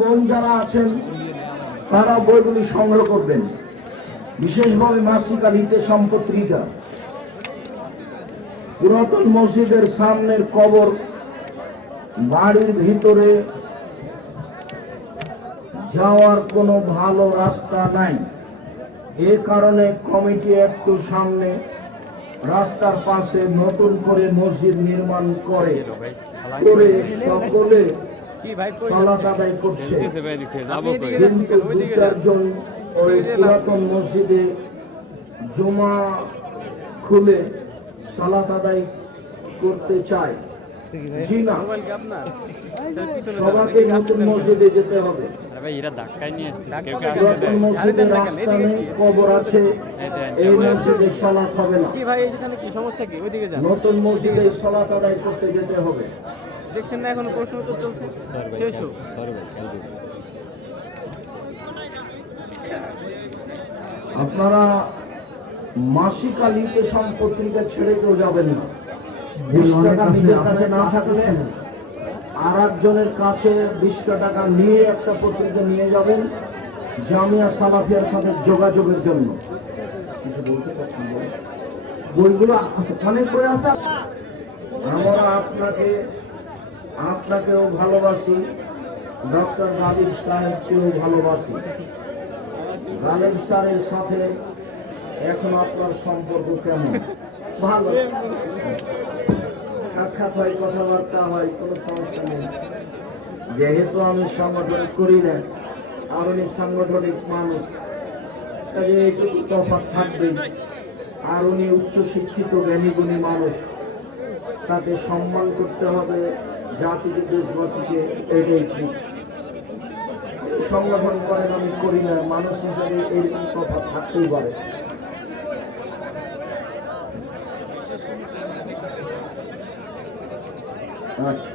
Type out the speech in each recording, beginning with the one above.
বোন যারা আছেন তারা বইগুলি সংগ্রহ করবেন, বিশেষভাবে মাসিক আর ইতেসাম পত্রিকা। পুরাতন মসজিদের সামনের কবর, বাড়ির ভিতরে যাওয়ার কোনো ভালো রাস্তা নাই। এ কারণে কমিটি একটু সামনে রাস্তার পাশে নতুন করে মসজিদ নির্মাণ করে সকলে সালাত আদায় করছে। কিন্তু দু চারজন ওই পুরাতন মসজিদে জুমা খুলে সালাত আদায় করতে চায়। জি না, সবাইকে নতুন মসজিদে যেতে হবে। পুরাতন মসজিদের রাস্তা নেই, কবর আছে, এই মসজিদে সালাত হবে না। নতুন মসজিদে সালাত আদায় করতে যেতে হবে। দেখছেন না এখনো প্রশ্ন উত্তর চলছে, শেষ হোক। আপনারা মাসিক আর ইতেসাম পত্রিকা ছেড়ে কেউ যাবেন না। 20 টাকা নিজের কাছে না থাকলে আর একজনের কাছে 20 টাকা নিয়ে একটা পত্রিকা নিয়ে যাবেন, জামিয়া সালাফিয়ার সাথে যোগাযোগের জন্য। কিছু বলতে চাচ্ছেন? বইগুলো অনেক বই আছে। আমরা আপনাকেও ভালোবাসি, ডক্টর গালিব সাহেবকেও ভালোবাসি। গালিব স্যারের সাথে এখন আপনার সম্পর্ক কেমন? ভালো, সাক্ষাৎ হয়, কথাবার্তা হয়, কোনো সমস্যা নেই। যেহেতু আমি সংগঠন করি না আর উনি সাংগঠনিক মানুষ, কাজে এইটুকু তফাৎ থাকবেই। আর উনি উচ্চশিক্ষিত জ্ঞানীগুণী মানুষ, তাকে সম্মান করতে হবে জাতিকে, দেশবাসীকে, এটাই ঠিক। সংগঠন করেন, আমি করি না, মানুষ হিসাবে এইরকম তফাৎ থাকতেই পারে। আচ্ছা,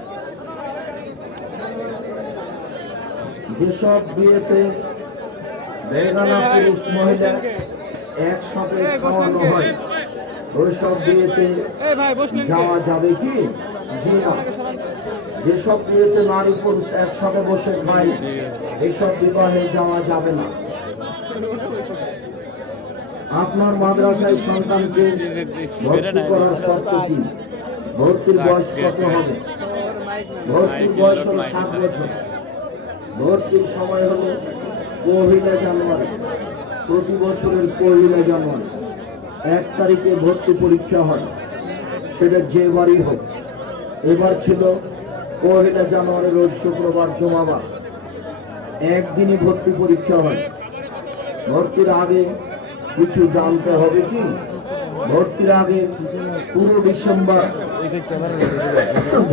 যেসব বিয়েতে বেগানা পুরুষ মহিলা একসাথে খাওয়ানো হয়, ওইসব বিয়েতে যাওয়া যাবে কি? জি না। যেসব বিয়েতে নারী পুরুষ একসাথে বসে খায়, এইসব বিবাহে যাওয়া যাবে না। আপনার মাদ্রাসায় সন্তানকে ভর্তি করার শর্ত কি? ভর্তির বয়স কত হবে? ভর্তির বয়স হলো 7 বছর। ভর্তির সময় হলো 1 জানুয়ারি, প্রতি বছরের 1 জানুয়ারি 1 তারিখে ভর্তি পরীক্ষা হয়, সেটা যে বারই হোক। এবার ছিল 1 জানুয়ারি, রোজ শুক্রবার, জুমাবার, একদিনই ভর্তি পরীক্ষা হয়। ভর্তির আগে কিছু জানতে হবে কি? ভর্তির আগে পুরো ডিসেম্বর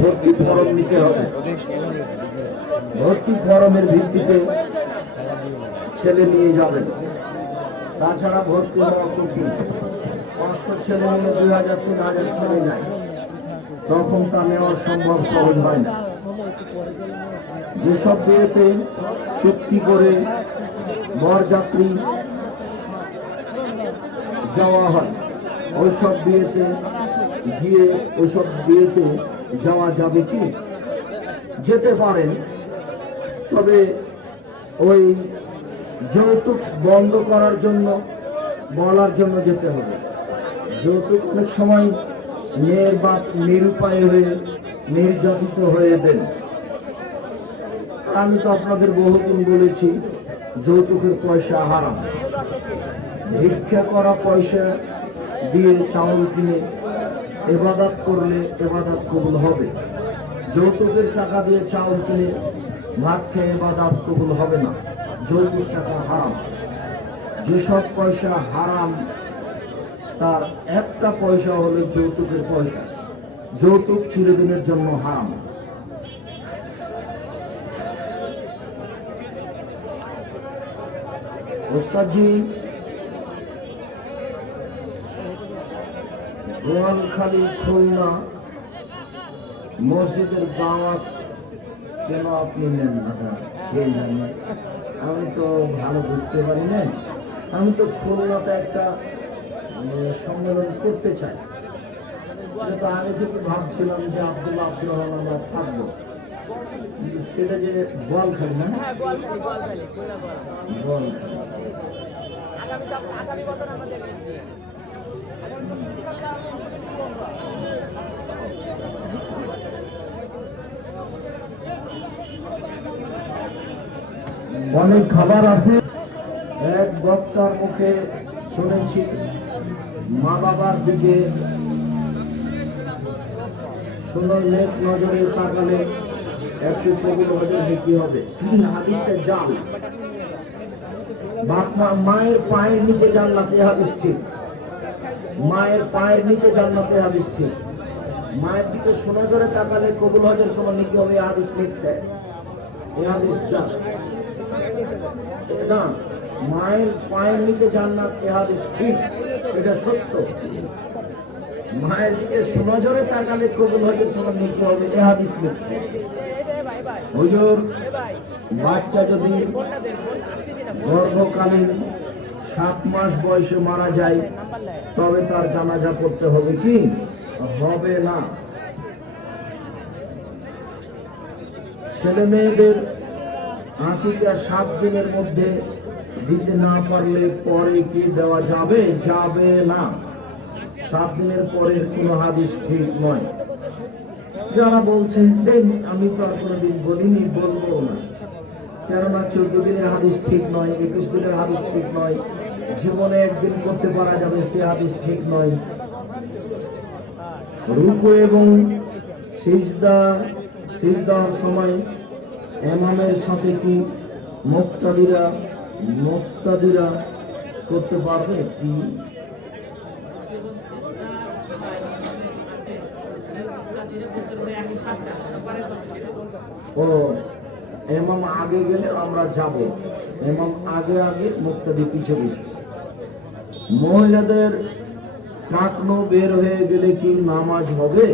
ভর্তি ফরম নিতে হবে। ভর্তি ফরমের ভিত্তিতে ছেলে নিয়ে যাবেন। তাছাড়া ভর্তি হওয়া কঠিন। 500 ছেলে নিয়ে 2000-3000 ছেলে যায়, তখন তা নেওয়া সম্ভব সহজ হয় না। যেসব বিয়েতে চুক্তি করে বরযাত্রী যাওয়া হয়, ওইসব বিয়েতে গিয়ে ওইসব বিয়েতে যাওয়া যাবে কি? যেতে পারেন, তবে ওই যৌতুক বন্ধ করার জন্য বলার জন্য যেতে হবে। যৌতুক অনেক সময় মেয়ের বাপ নিরুপায় হয়ে নির্যাতিত হয়ে দেন। আমি তো আপনাদের বহুদিন বলেছি, যৌতুকের পয়সা হারাম। ভিক্ষা করা পয়সা দিয়ে চাউল কিনে ইবাদত করলে ইবাদত কবুল হবে। যৌতুকের টাকা দিয়ে চাউল কিনে ভাত খেয়ে ইবাদত কবুল হবে না। যৌতুক টাকা হারাম। যেসব পয়সা হারাম, তার একটা পয়সা হলো যৌতুকের পয়সা। যৌতুক চিরদিনের জন্য হারাম। ওস্তাদজি, গোয়ালখালী, খুলনা মসজিদের দাওয়াত কেন আপনি নেন না? আমি তো ভালো বুঝতে পারি না। আমি তো খুলনাতে একটা সম্মেলন করতে চাই। আগে থেকে ভাবছিলাম যে আব্দুল রহমান আমরা থাকবো, কিন্তু সেটা যে বল খালি না, হ্যাঁ গোয়ালখালী গোয়ালখালী কোলা গোয়াল বল আগামী বছর আমাদের অনেক খাবার আছে। এক বক্তার মুখে শুনেছি মা বাবার দিকে সুন্দর নেক নজরে তাকালে একটি কবুল হজর কি হবে। হাদিসটা জাল, বাপ মায়ের পায়ের নিচে জান্নাত, এ হাদিস ঠিক। মায়ের পায়ের নিচে জান্নাত, এ হাদিস ঠিক। মায়ের দিকে সুনজরে তাকালে কবুল হজের সময় কি হবে, এ হাদিস মিথ্যা, এ হাদিস জাল। না, মায়ের পায়ের নিচে জান্নাত, এ হাদিস ঠিক, এটা সত্য। মায়ের দিকে সুনজরে তাকালে কবুল হজের সময় কি হবে, এ হাদিস মিথ্যা। হুজুর, বাচ্চা যদি গর্ভকালীন 7 মাস বয়সে মারা যায় তবে তার জানাজা পড়তে হবে কি হবে না? ছেলে মেয়েদের আকিকা 7 দিনের মধ্যে দিতে না পারলে পরে কি দেওয়া যাবে? যাবে না। 7 দিনের পরের কোনো হাদিস ঠিক নয়। যারা বলছেন দেন, আমি তো আর কোনোদিন বলিনি, বলবো না, কেননা 14 দিনের হাদিস ঠিক নয়, 21 দিনের হাদিস ঠিক নয়, জীবনে একদিন করতে পারা যাবে সে হাদিস ঠিক নয়। রুকু এবং সিজদার সময় ইমামের সাথে কি মুক্তাদিরা করতে পারবে কি? ও ইমাম আগে গেলে আমরা যাব, ইমাম আগে মুক্তাদি পিছে পিছে। মহিলাদের টাকনো বের হয়ে গেলে কি নামাজ হবে?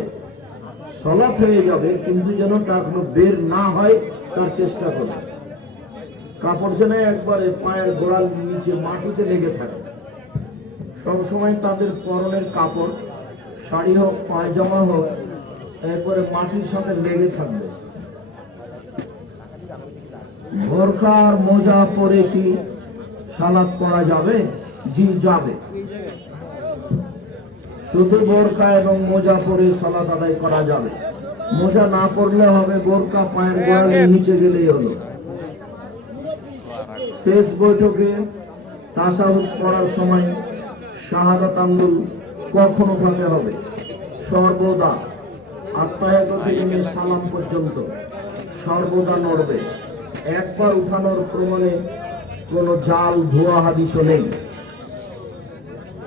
সালাত হয়ে যাবে, কিন্তু যেন টাকনো বের না হয় তার চেষ্টা করবে। কাপড় যেন একবারে পায়ের গোড়ার নিচে মাটিতে লেগে থাকে। সবসময় তাদের পরনের কাপড়, শাড়ি হোক পায়জামা হোক, একবারে মাটির সাথে লেগে থাকবে। বোরখা আর মোজা পরে কি সালাত পড়া যাবে? জি যাবে। শুধু বোরখা এবং মোজা পরে সালাত আদায় করা যাবে। মোজা না পড়লে হবে, বোরখা পায়ের গোড়ার নিচে গেলেই হলো। শেষ বৈঠকে তাশাহুদ পড়ার সময় শাহাদাত আঙ্গুল কখন উঠাতে হবে? সর্বদা। আত্মায়াত থেকে সালাম পর্যন্ত সর্বদা নড়বে। একবার উঠানোর প্রমাণে কোনো জাল ভুয়া হাদিসও নেই।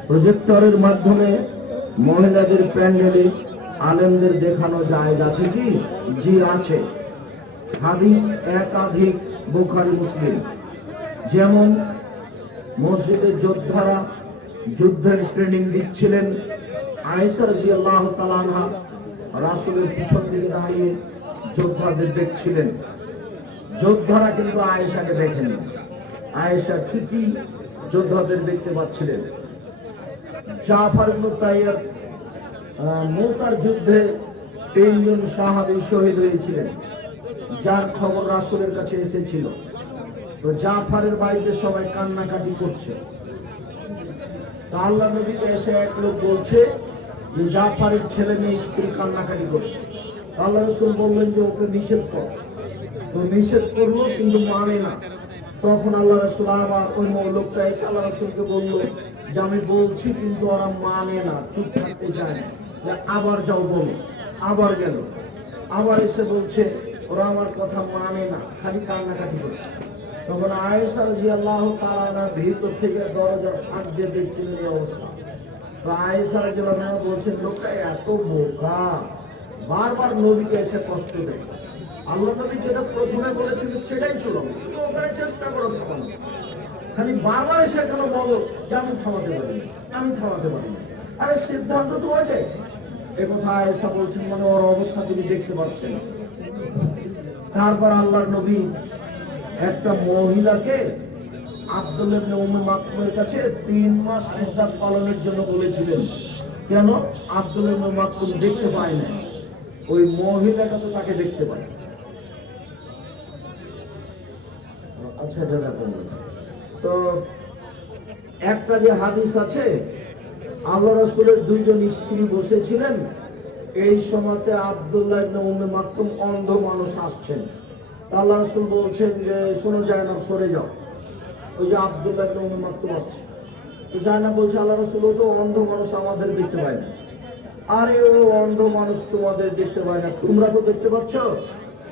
প্রজেক্টরের মাধ্যমে মহিলাদের প্যান্ডেলে আলেমদের দেখানো জায়েজ আছে কি? জি আছে। হাদিস একাধিক, বুখারী মুসলিম। যেমন মসজিদের যোদ্ধারা যুদ্ধের ট্রেনিং দিচ্ছিলেন, আয়েশা রাদিয়াল্লাহু তাআলা আনহা রাসূলের পিছন থেকে দাঁড়িয়ে যোদ্ধাদের দেখছিলেন। যোদ্ধারা কিন্তু আয়েশাকে দেখেনি, আয়েশা ঠিকই যোদ্ধাদের দেখতে পাচ্ছিলেন। জাফর ইবনে তাইয়ার মুতার যুদ্ধে 3 জন সাহাবী শহীদ হয়েছিলেন, যার খবর রাসূলের কাছে এসেছিল। তো জাফরের বাড়িতে সবাই কান্নাকাটি করছে। তা আল্লাহ নবীকে এসে এক লোক বলছে যে জাফরের ছেলে মেয়ে স্ত্রী কান্নাকাটি করছে। আল্লাহ রাসূল বললেন যে ওকে নিষেধ কর। তো নিষেধ করলো, কিন্তু মানে না। তখন আল্লাহ রাসূল আবার ওই লোকটা এসে আল্লাহ রাসূলকে বলল যে আমি বলছি কিন্তু ওরা মানে না, চুপ থাকতে চায় না। আবার যাও বলো। আবার গেল, আবার এসে বলছে ওরা আমার কথা মানে না, খালি কান্নাকাটি করছে। তখন আয়েশা রাদিয়াল্লাহু তাআলা আনহা ভিতর থেকে দরজার ফাঁক দিয়ে দেখছিলেন এই অবস্থা। তো আয়েশা রাদিয়াল্লাহু আনহা বলছেন লোকটা এত বোকা, বারবার নবীকে এসে কষ্ট দেয়। আল্লাহ নবী যেটা প্রথমে বলেছিলেন সেটাই চলো, কিন্তু ওখানে চেষ্টা করো থামানো। খালি বারবার এসে কেন বলো যে আমি থামাতে পারি, আমি থামাতে পারি। আরে সিদ্ধান্ত তো ওইটাই। একথা আয়েশা বলছেন, মানে ওর অবস্থা তিনি দেখতে পাচ্ছেন। তারপর আল্লাহর নবী একটা মহিলাকে আব্দুল্লাহ ইবনে উম্মে মাকতুমের কাছে 3 মাস ইদ্দাত পালনের জন্য বলেছিলেন। কেন? আব্দুল্লাহ ইবনে মাকতুম দেখতে পায় না, ওই মহিলাটা তো তাকে দেখতে পায়। আচ্ছা জাযাকাল্লাহ। তো একটা যে হাদিস আছে, আল্লাহ রাসূলের দুইজন স্ত্রী বসেছিলেন, এই সময়তে আব্দুল্লাহ ইবনে উম্মে মাকতুম অন্ধ মানুষ আসছেন। তা আল্লাহ রাসূল বলছেন যে শোনো জায়নাব সরে যাও, ওই যে আব্দুল্লাহ ইবনে উম্মে মাকতুম আসছে। তো জায়নাব বলছে আল্লাহ রাসূল ও তো অন্ধ মানুষ, আমাদের দেখতে পায় না। আরে ও অন্ধ মানুষ তোমাদের দেখতে পায় না, তোমরা তো দেখতে পাচ্ছ?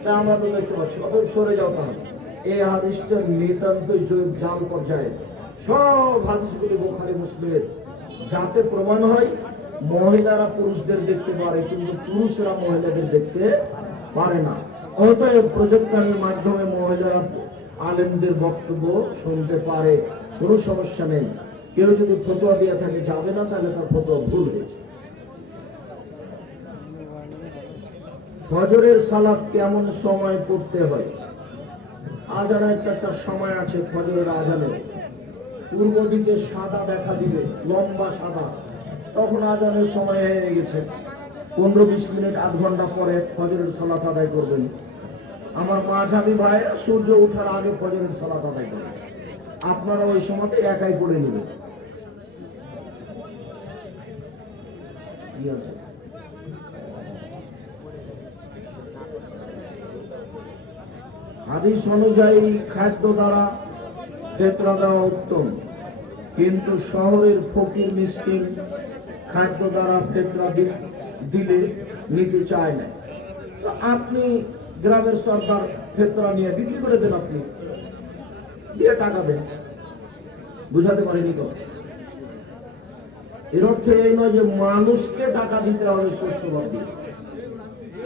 না আমরা তো দেখতে পাচ্ছি, অতএব সরে যাও তাহলে। এই হাদিসটা নিতান্তই জাল পর্যায়ে, সব হাদিসগুলি বুখারী মুসলিমের, যাতে প্রমাণ হয় মহিলারা পুরুষদের দেখতে পারে কিন্তু পুরুষরা মহিলাদের দেখতে পারে না। অতএব প্রজেক্টরের মাধ্যমে মহিলারা আলেমদের বক্তব্য শুনতে পারে, কোনো সমস্যা নেই। কেউ যদি ফতোয়া দিয়ে থাকে যাবে না, তাহলে তার ফতোয়া ভুল হয়েছে। ফজরের সালাত কেমন সময় পড়তে হয়? আজানের একটা সময় আছে, ফজরের আজানের পূর্ব দিকে সাদা দেখা দিবে, লম্বা সাদা, তখন আজানের সময় হয়ে গেছে। 15-20 মিনিট আধ ঘন্টা পরে ফজরের সালাত আদায় করবেন। আমার মাঝাবি ভাইয়েরা সূর্য ওঠার আগে ফজরের সালাত আদায় করবেন, আপনারা ওই সময়তে একাই পড়ে নেবেন। কি আছে? হাদিস অনুযায়ী খাদ্য দ্বারা ফিতরা দেওয়া উত্তম, কিন্তু শহরের ফকির মিসকিন খাদ্য দ্বারা ফিতরা দিলে নিতে চায় না। তো আপনি গ্রামের সরকার ফিতরা নিয়ে বিক্রি করে দেন, আপনি দিয়ে টাকা দেন। বুঝাতে পারেনি তো? এর অর্থ এই নয় যে মানুষকে টাকা দিতে হবে শস্যবাদ দিয়ে।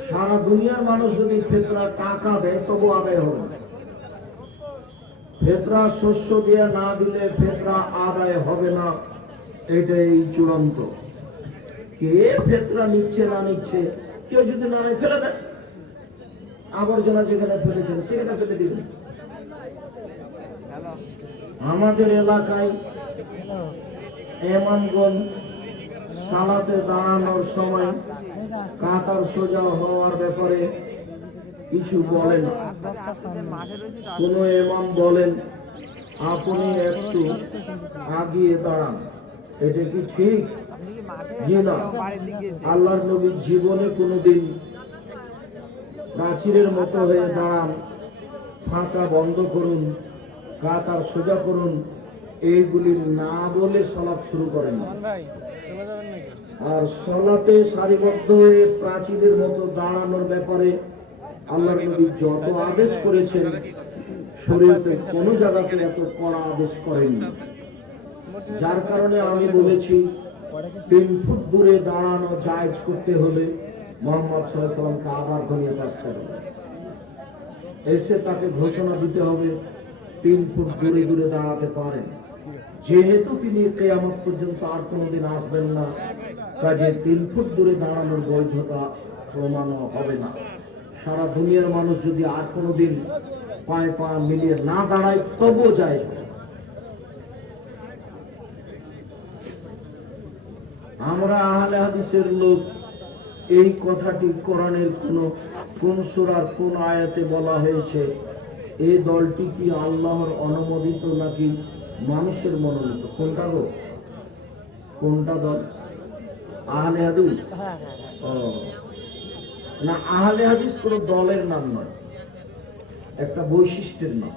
সারা দুনিয়ার মানুষ যদি ফিতরা টাকা দেয় তবু আদায় হবে না। ফিতরা শস্য দিয়ে না দিলে ফিতরা আদায় হবে না, এটাই চূড়ান্ত। কে ফিতরা নিচ্ছে না নিচ্ছে, কেউ যদি না নেয় ফেলে দেয়, আবর্জনা যেখানে ফেলেছেন সেখানে ফেলে দিবেন। আমাদের এলাকায় ইমামগণ সালাতে দাঁড়ানোর সময় কাতার সোজা হওয়ার ব্যাপারে কিছু বলেন। কোন ইমাম বলেন আপনি একটু আগিয়ে দাঁড়ান, এটা কি ঠিক? জি না, আল্লাহর নবী জীবনে কোনোদিন প্রাচীরের মতো হয়ে দাঁড়ান, ফাঁকা বন্ধ করুন, কাতার সোজা করুন, এইগুলি না বলে সালাত শুরু করেন। আর সালাতে সারিবদ্ধ হয়ে প্রাচীরের মতো দাঁড়ানোর ব্যাপারে আল্লাহর নবী যত আদেশ করেছেন, শরীয়তে কোনো জায়গাতে এত কড়া আদেশ করেননি। যার কারণে আমি বলেছি 3 ফুট দূরে দাঁড়ানো জায়েজ করতে হলে মুহাম্মদ সাল্লাল্লাহু আলাইহি সাল্লামকে আবার ঘনিয়ে আসতে হবে, এসে তাকে ঘোষণা দিতে হবে 3 ফুট দূরে দূরে দাঁড়াতে পারেন। যেহেতু তিনি কিয়ামত পর্যন্ত আর কোনোদিন আসবেন না, কাজে 3 ফুট দূরে দাঁড়ানোর বৈধতা প্রমাণ হবে না। সারা দুনিয়ার মানুষ যদি আর কোনোদিন পায়ে পা মিলিয়ে না দাঁড়ায় তবুও যায়। আমরা আহলে হাদিসের লোক, এই কথাটি কোরআনের কোন সূরার কোন আয়াতে বলা হয়েছে? এই দলটি কি আল্লাহর অনুমোদিত নাকি মানুষের মনোনীত? কোনটা গো? কোনটা দল? আহলে হাদিস? না, আহলে হাদিস কোন দলের নাম নয়, একটা বৈশিষ্ট্যের নাম,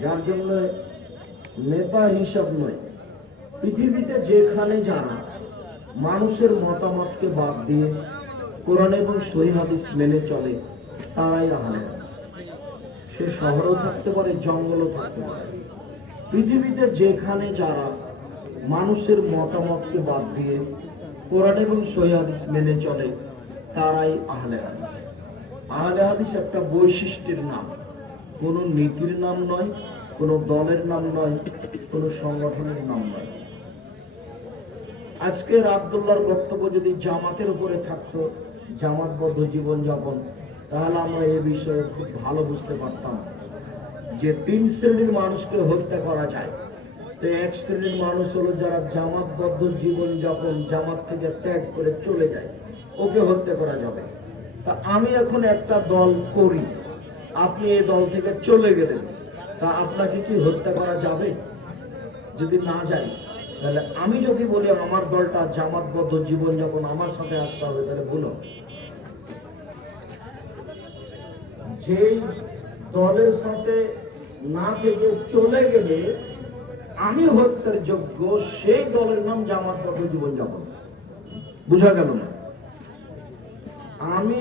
যার জন্য নেতা হিসাব নয়। পৃথিবীতে যেখানে যারা মানুষের মতামতকে বাদ দিয়ে কোরআন এবং সহিহ হাদিস মেনে চলে তারাই আহলে হাদিস। সে শহরও থাকতে পারে, জঙ্গলও থাকতে পারে। পৃথিবীতে যেখানে যারা মানুষের মতামতকে বাদ দিয়ে কোরআন এবং সহিহ হাদিস মেনে চলে তারাই আহলে হাদিস। আহলে হাদিস একটা বৈশিষ্ট্যের নাম, কোনো নীতির নাম নয়, কোনো দলের নাম নয়, কোনো সংগঠনের নাম নয়। আজকের আব্দুল্লাহর বক্তব্য যদি জামাতের উপরে থাকতো, জামাতবদ্ধ জীবনযাপন, তাহলে আমরা এই বিষয়ে খুব ভালো বুঝতে পারতাম যে 3 শ্রেণীর মানুষকে হত্যা করা যায়। তো 1 শ্রেণীর মানুষ হলো যারা জামাতবদ্ধ জীবনযাপন, জামাত থেকে ত্যাগ করে চলে যায়, ওকে হত্যা করা যাবে। তা আমি এখন একটা দল করি, আপনি এই দল থেকে চলে গেলেন, তা আপনাকে কি হত্যা করা যাবে? যদি না যায়, তাহলে আমি যদি বলি আমার দলটা জামাতবদ্ধ জীবনযাপন আমার সাথে আসতে হবে, তাহলে বলো যে দলের সাথে না থেকে চলে গেলে আমি হত্যার যোগ্য, সেই দলের নাম জামাতবদ্ধ জীবনযাপন। বুঝা গেল না? আমি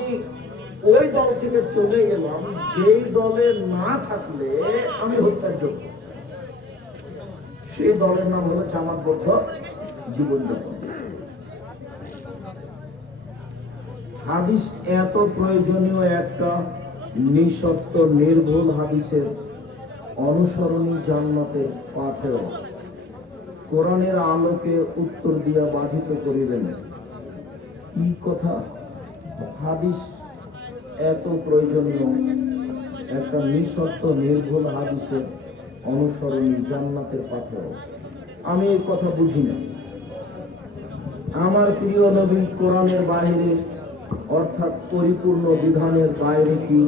ওই দল থেকে চলে গেলাম যেই দলে না থাকলে আমি হত্যার যোগ্য, সেই দলের নাম হলো জামাতবদ্ধ জীবনযাপন। হাদিস এত প্রয়োজনীয় একটা নিঃশর্ত নির্ভুল হাদিসের অনুসরণী জান্নাতের পাথেয় কোরআনের আলোকে উত্তর দিয়া বাধিত করিলেন। কি কথা! হাদিস এত প্রয়োজনীয় একটা নিঃশর্ত নির্ভুল হাদিসের অনুসরণী জান্নাতের পাথেয়, আমি এই কথা বুঝি না। আমার প্রিয় নবী কোরআনের বাইরে অর্থাৎ পরিপূর্ণ বিধানের বাইরে কি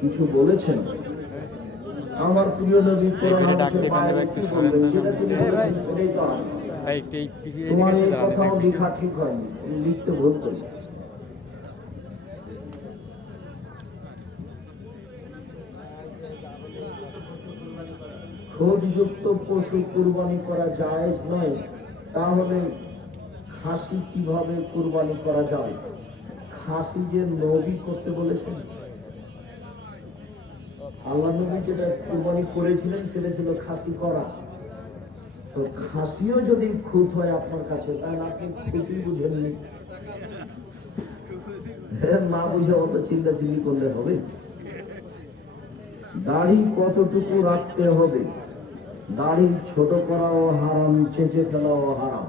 কিছু বলেছেন? আমার প্রিয় নবী কোরআন হাদিসের বাইরে কি বলবেন? যেটা তিনি বলেছেন সেটাই তো আমি। তোমার এই কথাও লেখা ঠিক হয়নি, লিখতে ভুল করি। খুঁতযুক্ত পশু কুরবানি করা জায়েজ নয়, তাহলে খাসি কিভাবে কুরবানি করা যাবে? খাসি যে নবী করতে বলেছেন, আল্লাহ নবী যেটা কুরবানি করেছিলেন সেটা ছিল খাসি করা। তো খাসিও যদি খুঁত হয় আপনার কাছে, তাহলে আপনি খুঁতই বুঝেননি। না বুঝে অত চিল্লাচিল্লি করলে হবে? দাড়ি কতটুকু রাখতে হবে? দাড়ি ছোট করাও হারাম, চেঁচে ফেলাও হারাম।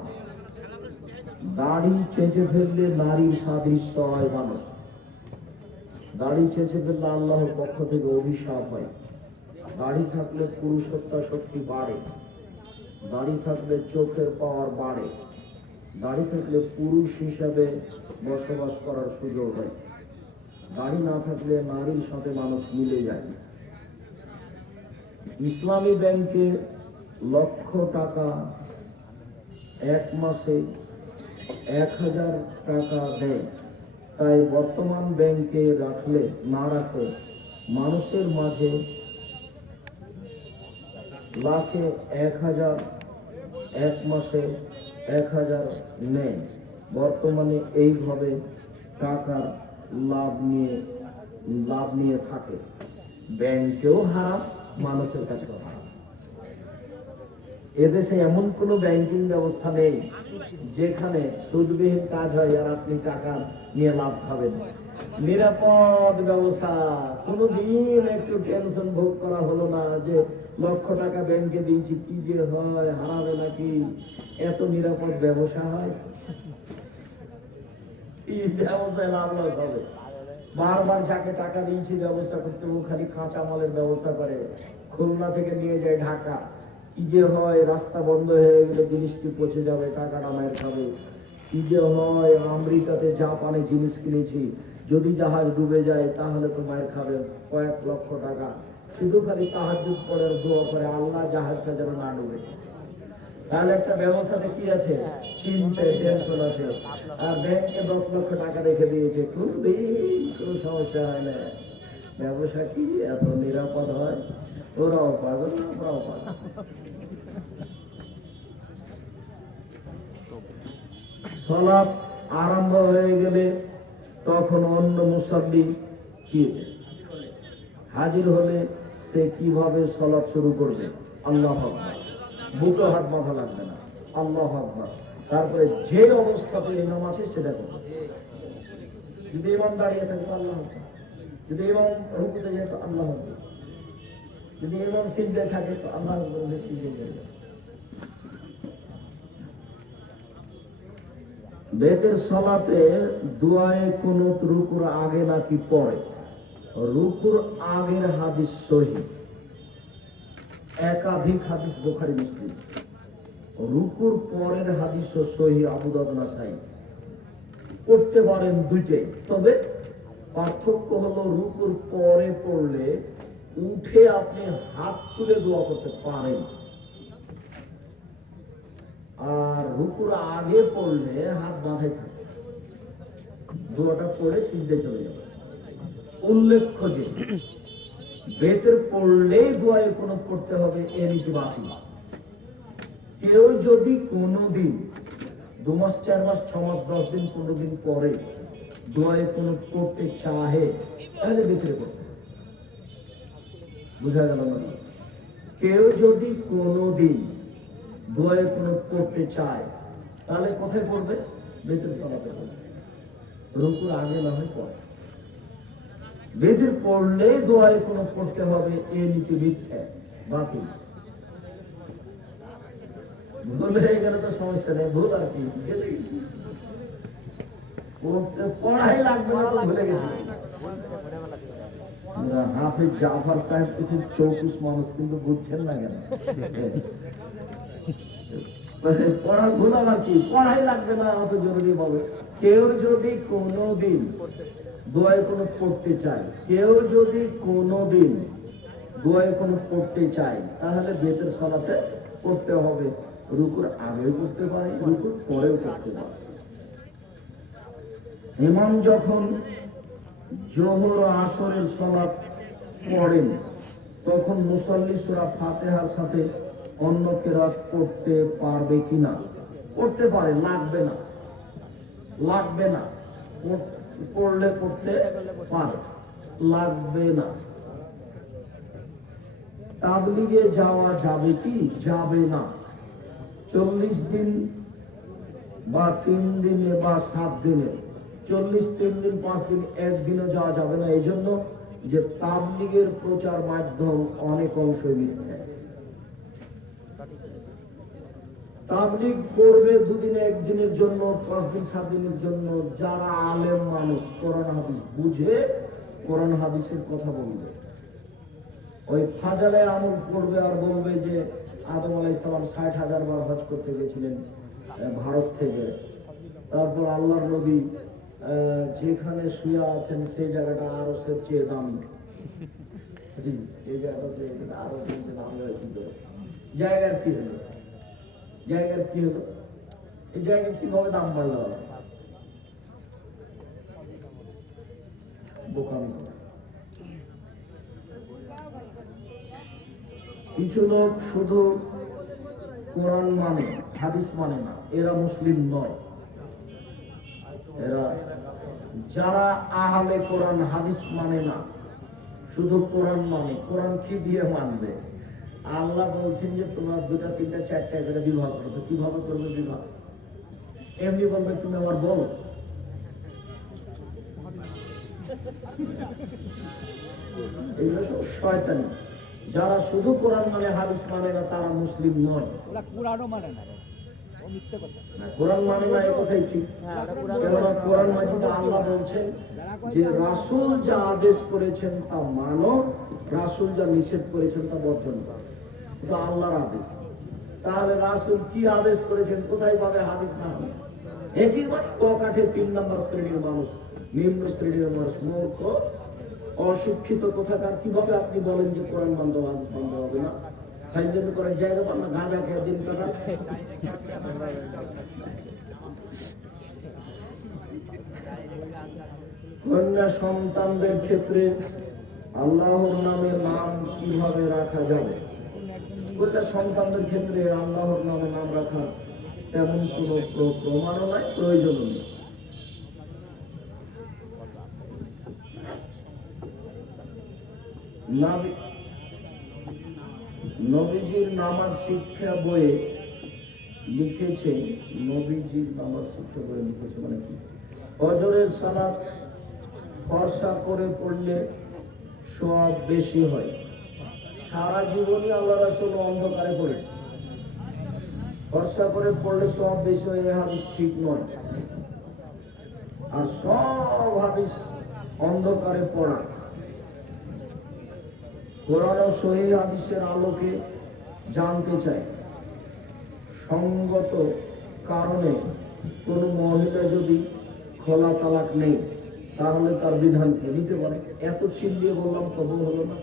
দাড়ি চেঁচে ফেললে নারীর সাদৃশ্য হয় মানুষ। দাড়ি চেঁচে ফেললে আল্লাহর পক্ষ থেকে অভিশাপ হয়। দাড়ি থাকলে পুরুষত্ব শক্তি বাড়ে, দাড়ি থাকলে চোখের পাওয়ার বাড়ে, দাড়ি থাকলে পুরুষ হিসাবে বসবাস করার সুযোগ হয়। দাড়ি না থাকলে নারীর সাথে মানুষ মিলে যায়। ইসলামী ব্যাংকে লক্ষ টাকা এক মাসে 1000 টাকা দেয়, তাই বর্তমান ব্যাংকে রাখলে না রাখলে মানুষের মাঝে লাখে 1000, এক মাসে 1000 নেয়। বর্তমানে এইভাবে টাকার লাভ নিয়ে থাকে। ব্যাংকেও হারাম, মানুষের কাছেও হারাম। এদেশে এমন কোনো ব্যাংকিং ব্যবস্থা নেই যেখানে সুদবিহীন কাজ হয় আর আপনি টাকা নিয়ে লাভ খাবেন। নিরাপদ ব্যবসা, কোনোদিন একটু টেনশন ভোগ করা হলো না যে লক্ষ টাকা ব্যাংকে দিয়েছি কি যে হয়, হারাবে নাকি। এত নিরাপদ ব্যবসা হয়? কি ব্যবসায় লাভ লস হবে? বারবার যাকে টাকা দিয়েছি ব্যবসা করতে, ও খালি কাঁচা মালের ব্যবসা করে, খুলনা থেকে নিয়ে যায় ঢাকা। কি যে হয়, রাস্তা বন্ধ হয়ে গেলে জিনিসটি পচে যাবে, টাকাটা মায়ের খাবে। কি যে হয়, আমেরিকাতে জাপানে জিনিস কিনেছি, যদি জাহাজ ডুবে যায় তাহলে তো মায়ের খাবে কয়েক লক্ষ টাকা। শুধু খালি তাহাজ্জুদ পড়ে দোয়া করে আল্লাহ জাহাজটা যেন না ডুবে। তাহলে একটা ব্যবসাতে কি আছে? চিন্তা, টেনশন আছে। আর ব্যাংকে 10 লক্ষ টাকা রেখে দিয়েছে, কোনো সমস্যা হয় না। ব্যবসা কি এত নিরাপদ হয়? ওরাও পাগল, আমরাও পাগল। সালাত আরম্ভ হয়ে গেলে তখন অন্য মুসাল্লি কি হাজির হলে সে কিভাবে সালাত শুরু করবে? আল্লাহু আকবার, বুকে হাত মাথা লাগবে না, আল্লাহু আকবার। তারপরে যে অবস্থাতে ইমাম আছে সেটা করবে। যদি ইমাম দাঁড়িয়ে থাকে তো আল্লাহু আকবার, যদি ইমাম রুকুতে যায় তো আল্লাহু আকবার, যদি ইমাম সিজদায় থাকে তো আল্লাহু আকবার সিজদায় যাবে। বেতের সালাতে দুআয়ে কুনুত রুকুর আগে নাকি পরে? রুকুর আগের হাদিস সহিহ, একাধিক হাদিস বুখারী মুসলিম। রুকুর পরের হাদিস সহিহ আবু দাউদ নাসাই। করতে পারেন দুইটাই, তবে পার্থক্য হলো রুকুর পরে পড়লে উঠে আপনি হাত তুলে দোয়া করতে পারেন, আর রুকুর আগে পড়লে হাত মাথায় থাকে, দোয়াটা পড়ে সিজদে চলে যাবে। উল্লেখ্য যে বেতের পড়লেই দোয়ায় কোনো পড়তে হবে এর নীতি বাতিল। কেউ যদি কোনোদিন 2 মাস 4 মাস 6 মাস 10 দিন 15 দিন পরে দোয়ায় কোনো পড়তে চাহে তাহলে বেতরে পড়তে হবে। বুঝা গেল না? কেউ যদি কোনোদিন দোয়ায় কোনো পড়তে চায় তাহলে কোথায় পড়বে? বেতের সালাতে পড়বে, রুকুর আগে না হয় পড়ে। বেতের পড়লে দোয়ায় কোনো পড়তে হবে এ নীতি মিথ্যা বাতিল। ভুল হয়ে গেলে তো সমস্যা নেই, ভুল আর কি, পড়াই লাগবে না তো ভুলে গেছি। হাফিজ জাফর সাহেব তো খুব চৌকুস মানুষ, কিন্তু বুঝছেন না কেন? পড়ার ভুল আবার কি, পড়াই লাগবে না অত জরুরি বলে। কেউ যদি কোনোদিন দোয়ায় কোনো পড়তে চায়, কেউ যদি কোনোদিন দোয়ায় কোনো পড়তে চায় তাহলে বেতের সালাতে পড়তে হবে। রুকুর আগেও পড়তে পারে, রুকুর পরেও পড়তে পারে। ইমাম যখন জোহর ও আসরের সালাত পড়েন তখন মুসাল্লি সূরা ফাতিহার সাথে অন্য কিরাত পড়তে পারবে কিনা? পড়তে পারে, লাগবে না, লাগবে না, পড়লে পড়তে পারে, লাগবে না। তাবলিগে যাওয়া যাবে কি? যাবে না। 40 দিন বা 3 দিনে বা 7 দিনে, 40 3 দিন 5 দিন একদিনও যাওয়া যাবে না। এই জন্য যে তাবলিগের প্রচার মাধ্যম অনেক অংশ মিথ্যা। তাবলিগ করবে 2 দিনে 1 দিনের জন্য, 5 দিন 7 দিনের জন্য, যারা আলেম মানুষ কোরআন হাদিস বুঝে কোরআন হাদিসের কথা বলবে। ওই ফাজালে আমল করবে আর বলবে যে আদম আলাইহিস সালাম 60,000 বার হজ করতে গেছিলেন ভারত থেকে, তারপর আল্লাহর নবী যেখানে শুয়ে আছেন সেই জায়গাটা আরশের চেয়ে দামি, সেই জায়গাটা আরশের চেয়ে দামি হয়েছিল। জায়গার কি হলো? জায়গার কি হলো? এই জায়গায় কিভাবে দাম বাড়লো? বোকামি। কিছু লোক শুধু কোরআন মানে হাদিস মানে না, এরা মুসলিম নয়। এরা যারা আহলে কোরআন হাদিস মানে না, শুধু কোরআন মানে, কোরআন কি দিয়ে মানবে? আল্লাহ বলছেন যে তোমরা 2টা 3টা 4টা করে বিবাহ করো, তো কিভাবে করবে বিবাহ? এমনি বলবে তুমি আমার বলো। এগুলো সব শয়তানি। যারা শুধু কোরআন মানে হাদিস মানে না তারা মুসলিম নয়। ওরা কোরআনও মানে না, ও মিথ্যে কথা। কোরআন মানে না এই কথাই ঠিক। কেননা কোরআন মাজিদে আল্লাহ বলছেন যে রাসূল যা আদেশ করেছেন তা মানো, রাসূল যা নিষেধ করেছেন তা বর্জন করো। এটা আল্লাহর আদেশ। তাহলে রাসূল কি আদেশ করেছেন কোথায় পাবে হাদিস না? একেবারে ককাঠে 3 নম্বর শ্রেণীর মানুষ, নিম্ন শ্রেণীর মানুষ, মূর্খ অশিক্ষিত কোথাকার। কিভাবে আপনি বলেন যে কোরআন মানতে হবে, হাদিস মানতে হবে না? ফাইজলামি করার জায়গা পান না, গাঁজা খেয়ে দিন কাটান। কন্যা সন্তানদের ক্ষেত্রে আল্লাহর নামে নাম কিভাবে রাখা যাবে? কন্যা সন্তানদের ক্ষেত্রে আল্লাহর নামে নাম রাখা তেমন কোনো প্রমাণও নাই, প্রয়োজনও নেই। নবীজির নামাজ শিক্ষা বইয়ে লিখেছে, নবীজির নামাজ শিক্ষা বইয়ে লিখেছে মানে কি? ফজরের সালাত ফর্সা করে পড়লে সওয়াব বেশি হয়। সারা জীবনই আল্লাহ রাসূল অন্ধকারে পড়েছে, ফর্সা করে পড়লে সওয়াব বেশি হয়, এই হাদিস ঠিক নয়। আর সব হাদিস অন্ধকারে পড়া। কোরআন ও সহিহ হাদিসের আলোকে জানতে চাই, সঙ্গত কারণে কোন মহিলা যদি খোলা তালাক নেই তাহলে তার বিধান কি নিতে পারে। এত চিল্লিয়ে বললাম তবু হলো না।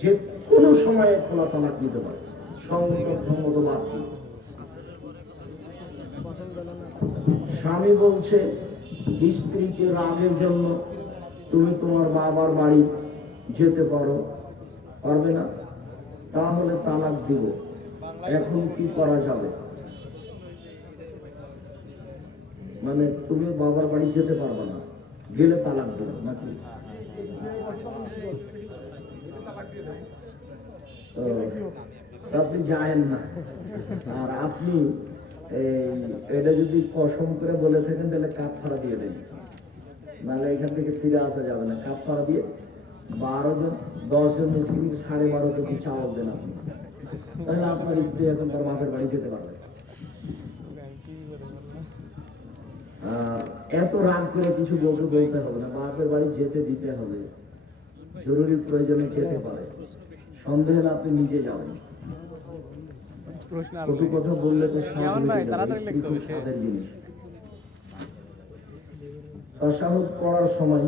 যে কোনো সময়ে খোলা তালাক নিতে পারে, সংগত বাদ দিয়ে। স্বামী বলছে স্ত্রীকে রাগের জন্য তুমি তোমার বাবার বাড়ি যেতে পারবে না, তাহলে তালাক দিব, এখন কি করা যাবে? মানে তুমি বাবার বাড়ি যেতে পারবে না, গেলে তালাক দেবে নাকি? আপনি যায়েন না, আর আপনি এটা যদি কসম করে বলে থাকেন তাহলে কাফারা দিয়ে দেন, নাহলে এখান থেকে ফিরে আসা যাবে না। কাফারা দিয়ে 12 জন 10 জন মিসকিন 12.5 কেজি চাউল দেন আপনি, তাহলে আপনার স্ত্রী এখন তার বাপের বাড়ি যেতে পারবে। এত রাগ করে কিছু বলতে হবে না, বাপের বাড়ি যেতে দিতে হবে। জরুরি প্রয়োজনে যেতে পারে, সন্দেহ হলে আপনি নিজে যাবেন। কটু কথা বললে তো স্বাদের জিনিস। তাশাহুদ পড়ার সময়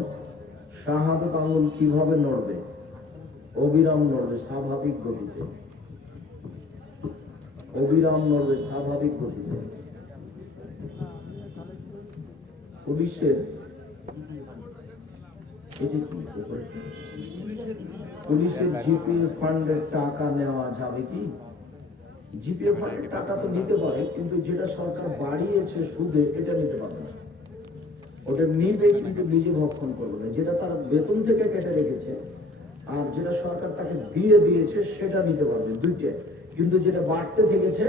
শাহাদাত আঙ্গুল কিভাবে নড়বে? অবিরাম নড়বে স্বাভাবিক গতিতে, অবিরাম নড়বে স্বাভাবিক গতিতে। পুলিশের জিপিএ ফান্ডের টাকা নেওয়া যাবে কি? জিপিএ ফান্ডের টাকা তো নিতে পারে, কিন্তু যেটা সরকার বাড়িয়েছে সুদে, এটা নিতে পারবে না। ওটা নিবে কিন্তু নিজে ভক্ষণ করবে না। যেটা তার বেতন থেকে কেটে রেখেছে আর যেটা সরকার তাকে দিয়েছে সেটা নিতে পারবে, দুইটা। কিন্তু যেটা বাড়তে থেকেছে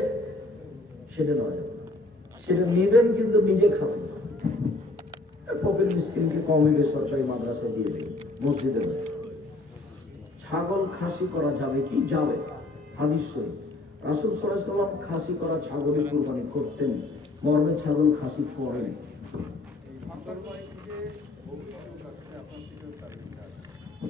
সেটা নয়, সেটা নিবেন কিন্তু নিজে খাবেন। ফকির মিসকিনকে কমে সরকারি মাদ্রাসা দিয়ে দেবে, মসজিদে নয়। ছাগল খাসি করা যাবে কি? যাবে। হাদিস শরীফ, রাসূল সাল্লাল্লাহু আলাইহি ওয়াসাল্লাম খাসি করা ছাগলই কুরবানি করতেন, মর্মে ছাগল খাসি করেন।